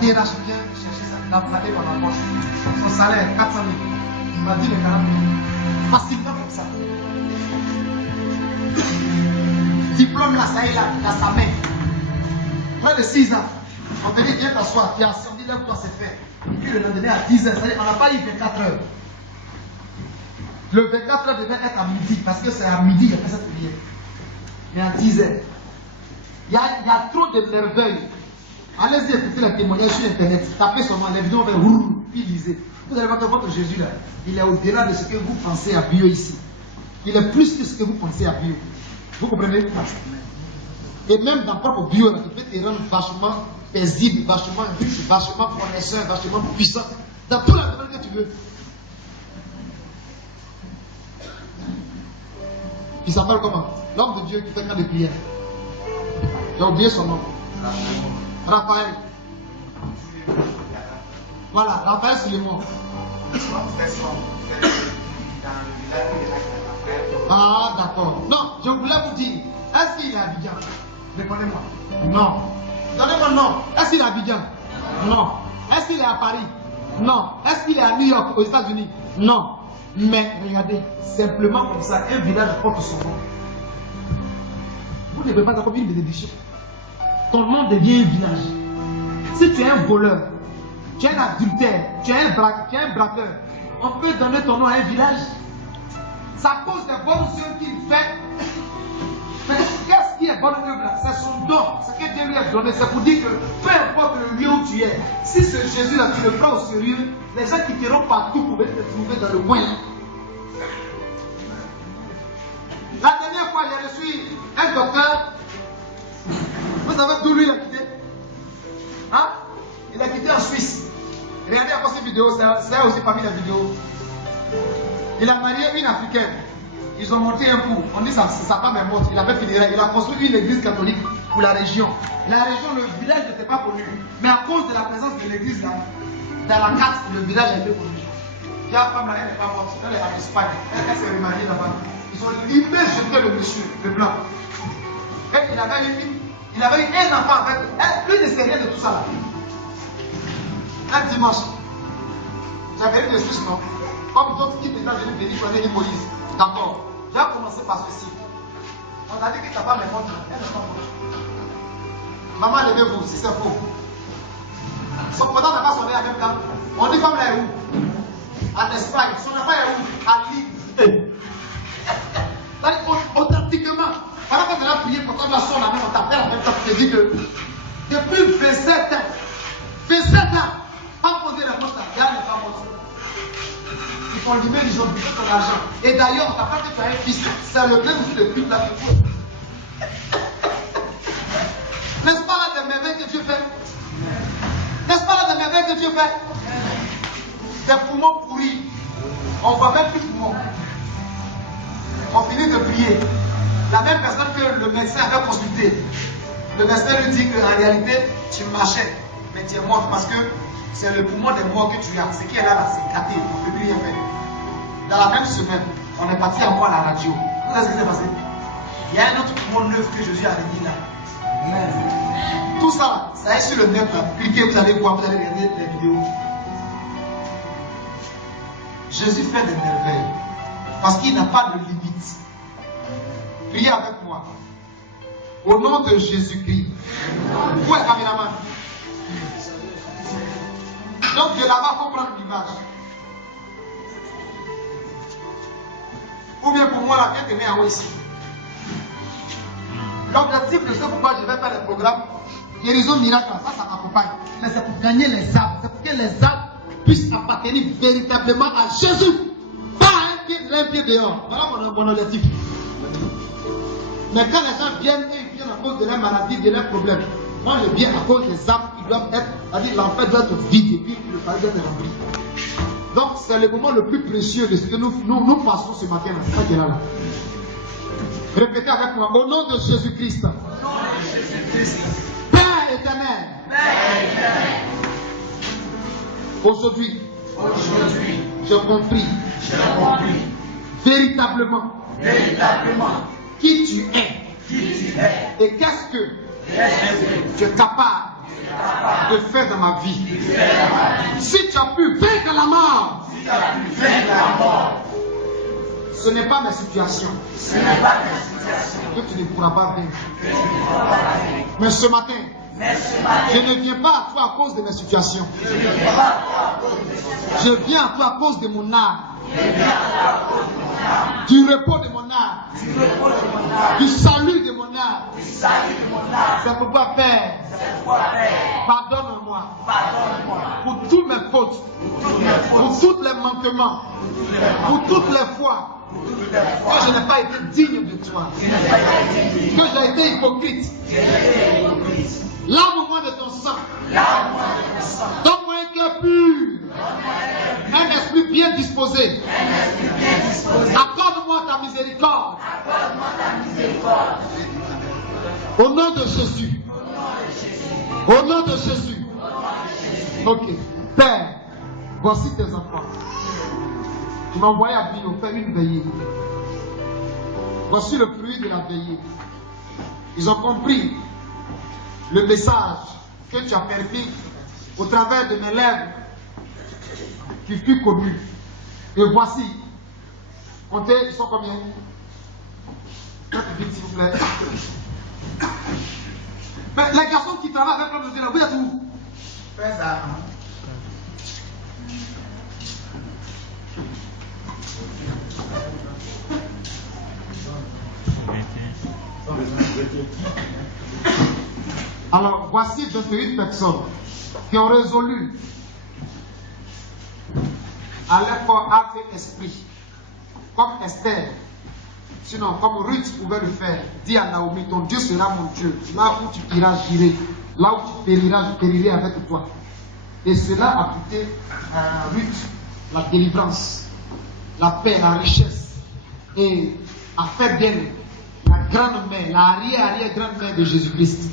DRH vient chercher ça, il a regardé dans ma poche. Son salaire, 400 000. Il m'a dit les 40 000. Facilement comme ça. Diplôme là, ça y est là, dans sa main. Près de 6 ans. On te dit, viens t'asseoir, tu as sorti là où toi c'est fait. Et puis le lendemain à 10 h, c'est-à-dire on n'a pas eu 24 heures. Le 24 heures devait être à midi, parce que c'est à midi qu'il y a fait cette prière. Mais à 10 h. Il y a trop de merveilles. Allez-y écouter les témoignages sur internet. Tapez seulement les vidéos, puis lisez. Vous allez voir que votre Jésus là, il est au-delà de ce que vous pensez à bio ici. Il est plus que ce que vous pensez à bio. Vous comprenez? Et même dans propre bio, il peut te rendre vachement paisible, vachement riche, vachement connaisseur, vachement puissant. Dans tout le domaine que tu veux. Il s'appelle comment? L'homme de Dieu qui fait tant de prières. J'ai oublié son nom. Raphaël. Voilà, Raphaël Suleiman. Ah, d'accord. Non, je voulais vous dire, est-ce qu'il est à Abidjan? Répondez-moi. Non. Donnez-moi le nom. Est-ce qu'il est à Abidjan? Non. Est-ce qu'il est à Paris? Non. Est-ce qu'il est à New York, aux États-Unis? Non. Mais regardez, simplement comme ça, un village porte son nom. Vous ne devez pas avoir une bénédiction. Ton nom devient un village. Si tu es un voleur, tu es un adultère, tu es un braqueur, on peut donner ton nom à un village. C'est à cause des bonnes œuvres qu'il fait. Mais qu'est-ce qui est bonne œuvre là? C'est son don, ce que Dieu lui a donné. C'est pour dire que peu importe le lieu où tu es, si ce Jésus là tu le prends au sérieux, les gens quitteront partout pour venir te trouver dans le coin. La dernière fois, j'ai reçu un docteur. Vous savez d'où lui il a quitté? Hein? Il a quitté en Suisse. Regardez encore ces vidéos, c'est aussi parmi les vidéos. Il a marié une Africaine. Ils ont monté un coup. On dit que sa femme est morte. Il avait fini. Il a construit une église catholique pour la région. La région, le village n'était pas connu. Mais à cause de la présence de l'église là, dans la carte, le village a été connu. La femme là, elle n'est pas morte. Elle est en Espagne. Elle s'est remariée là-bas. Ils ont limé jeté le monsieur, le blanc. Et il avait eu un enfant avec elle. Lui ne sait rien de tout ça là. Un dimanche, j'avais eu des Suisses, non? Comme d'autres qui étaient venus bénir pour aller Moïse. D'accord. J'ai commencé par ceci. On a dit que ta femme est morte. Elle n'est pas morte. Maman, levez-vous, si c'est faux. Son pendant n'a pas sonné en même temps. On dit comme là est où? En Espagne. Son enfant est où? À Lille. Authentiquement. Pendant qu'on a prié pour qu'on la sonne la même, on t'appelle en même temps pour te dire que depuis 27 ans, quand on dit la porte, la gare n'est pas morte. Ils font limer, ils ont buté ton argent. Et d'ailleurs, on t'apprend que tu as un fils. C'est le même jour de pute là que vous. N'est-ce pas là des merveilles que Dieu fait? N'est-ce pas là des merveilles que Dieu fait? Des poumons pourris. On ne voit même plus de poumons. On finit de prier. La même personne que le médecin avait consulté. Le médecin lui dit qu'en réalité, tu marchais, mais tu es mort parce que c'est le poumon des morts que tu as. Ce qui est là, c'est gâté. On ne peut plus rien faire. Dans la même semaine, on est parti encore à la radio. Vous savez ce qui s'est passé? Il y a un autre poumon neuf que Jésus a remis là. Tout ça, ça est sur le net là. Cliquez, vous allez voir, vous allez regarder les vidéos. Jésus fait des merveilles parce qu'il n'a pas de limite. Priez avec moi. Au nom de Jésus-Christ. Où est le caméraman? Donc de là-bas, il faut prendre l'image. Ou bien pour moi, la viens tenir en haut ici. L'objectif de ce pourquoi je vais faire les programmes, guérison miracle, ça m'accompagne. Mais c'est pour gagner les âmes. C'est pour que les âmes puissent appartenir véritablement à Jésus. Pas un pied dehors. Voilà mon objectif. Mais quand les gens viennent, ils viennent à cause de leur maladie, de leurs problèmes. Moi, je viens à cause des âmes qui doivent être, c'est-à-dire l'enfer doit être vide et puis le paradis doit être rempli. Donc, c'est le moment le plus précieux de ce que nous passons ce matin. C'est ça qui est là. Répétez avec moi. Au nom de Jésus-Christ. Père éternel. Aujourd'hui, j'ai compris véritablement qui tu es et qu'est-ce que tu es capable de faire dans ma vie. Si tu as pu vaincre la mort, ce n'est pas mes situations que tu ne pourras pas vaincre. Mais ce matin, je ne viens pas à toi à cause de mes situations. Je viens à toi à cause de mon âme. Du repos de mon âme. Du salut de mon âme. C'est pourquoi, Père, pardonne-moi pour toutes mes fautes, pour tous les manquements, pour toutes les fois que je n'ai pas été digne de toi, que j'ai été hypocrite. Lave-moi de ton sang. Donne-moi un cœur pur, un esprit bien disposé. Accorde-moi ta miséricorde. Au nom de Jésus. Au nom de Jésus. Ok. Père, voici tes enfants. Tu m'as envoyé à Bilo faire une veillée. Voici le fruit de la veillée. Ils ont compris le message que tu as permis au travers de mes lèvres qui fut connu. Et voici, comptez, ils sont combien? Vite, s'il vous plaît. Mais les garçons qui travaillent avec l'homme de Dieu, vous êtes où? Fais ça. Alors, voici 21 personnes qui ont résolu à leur corps, âme et esprit, comme Esther, sinon comme Ruth pouvait le faire, dit à Naomi, ton Dieu sera mon Dieu, là où tu iras, j'irai, là où tu périras, je périrai avec toi. Et cela a coûté à Ruth la délivrance, la paix, la richesse, et a fait d'elle la grande-mère, la arrière-grande-mère de Jésus-Christ.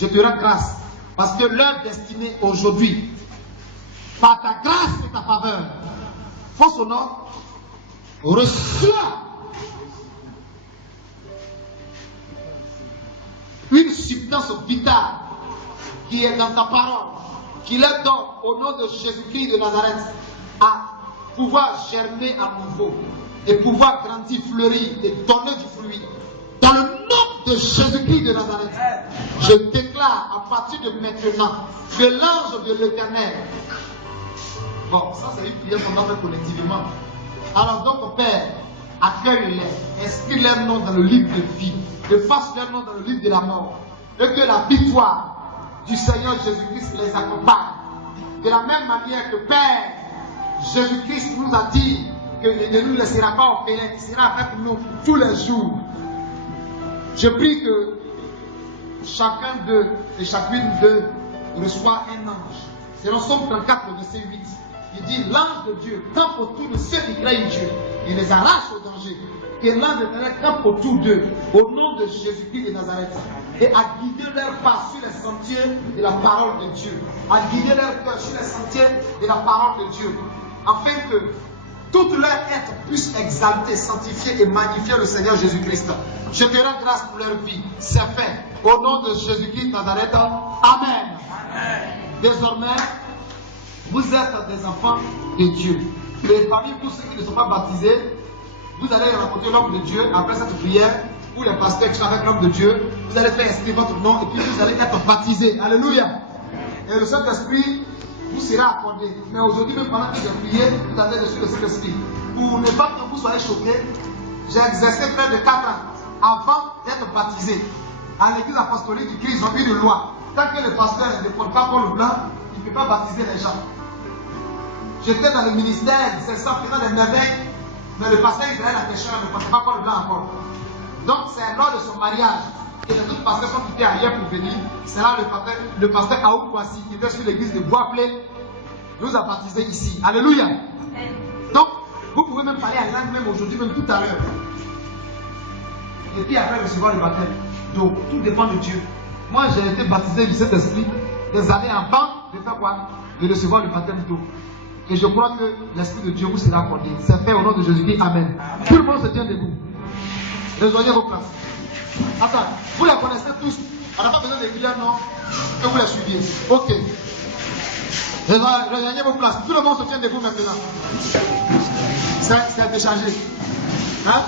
Je te rends grâce parce que leur destinée aujourd'hui, par ta grâce et ta faveur, force au nom, reçoit une substance vitale qui est dans ta parole, qui leur donne au nom de Jésus-Christ de Nazareth à pouvoir germer à nouveau et pouvoir grandir, fleurir et donner du fruit. Dans le nom de Jésus-Christ de Nazareth, je déclare à partir de maintenant que l'ange de l'Éternel. Bon, ça c'est une prière qu'on a fait collectivement. Alors donc, Père, accueille-les, inscris leur nom dans le livre de vie, efface leur nom dans le livre de la mort, et que la victoire du Seigneur Jésus-Christ les accompagne. De la même manière que Père, Jésus-Christ nous a dit qu'il ne nous laissera pas orphelins, il sera avec nous tous les jours. Je prie que chacun d'eux et chacune d'eux reçoit un ange. C'est dans Somme 34, verset 8. Il dit, l'ange de Dieu campe autour de ceux qui craignent Dieu et les arrache au danger. Que l'ange de Dieu campe autour d'eux, au nom de Jésus-Christ de Nazareth, et à guider leur pas sur les sentiers de la parole de Dieu, à guider leur cœur sur les sentiers de la parole de Dieu, afin que toute leur être puisse exalter, sanctifier et magnifier le Seigneur Jésus-Christ. Je te rends grâce pour leur vie. C'est fait. Au nom de Jésus-Christ de Nazareth. Amen. Désormais, vous êtes des enfants de Dieu. Et parmi tous ceux qui ne sont pas baptisés, vous allez rencontrer l'homme de Dieu après cette prière, ou les pasteurs qui sont avec l'homme de Dieu. Vous allez faire inscrire votre nom et puis vous allez être baptisés. Alléluia. Et le Saint-Esprit vous sera accordé. Mais aujourd'hui, même pendant que j'ai prié, vous avez reçu le Saint-Esprit. Pour ne pas que vous soyez choqués, j'ai exercé près de 4 ans avant d'être baptisé. À l'église apostolique du Christ, ils ont eu une loi. Tant que le pasteur ne porte pas col blanc, il ne peut pas baptiser les gens. J'étais dans le ministère, c'est ça, faisant des merveilles, mais le pasteur Israël a péché, ne portait pas col blanc encore. Donc c'est lors de son mariage, et les autres pasteurs sont quittés ailleurs pour venir. C'est là le pasteur Aouk Kwasi, qui était sur l'église de Bois-Plé, nous a baptisés ici. Alléluia. Donc, vous pouvez même parler en langue, même aujourd'hui, même tout à l'heure. Et puis après recevoir le baptême. Donc, tout dépend de Dieu. Moi, j'ai été baptisé du Saint-Esprit des années avant de faire quoi? De recevoir le baptême d'eau. Et je crois que l'Esprit de Dieu vous sera accordé. C'est fait au nom de Jésus-Christ. Amen. Tout le monde se tient debout. Rejoignez vos places. Attends, vous les connaissez tous. On n'a pas besoin d'écrire, non? Que vous les suiviez. Ok. Regagnez vos places. Tout le monde se tient debout maintenant. C'est déchargé. Hein?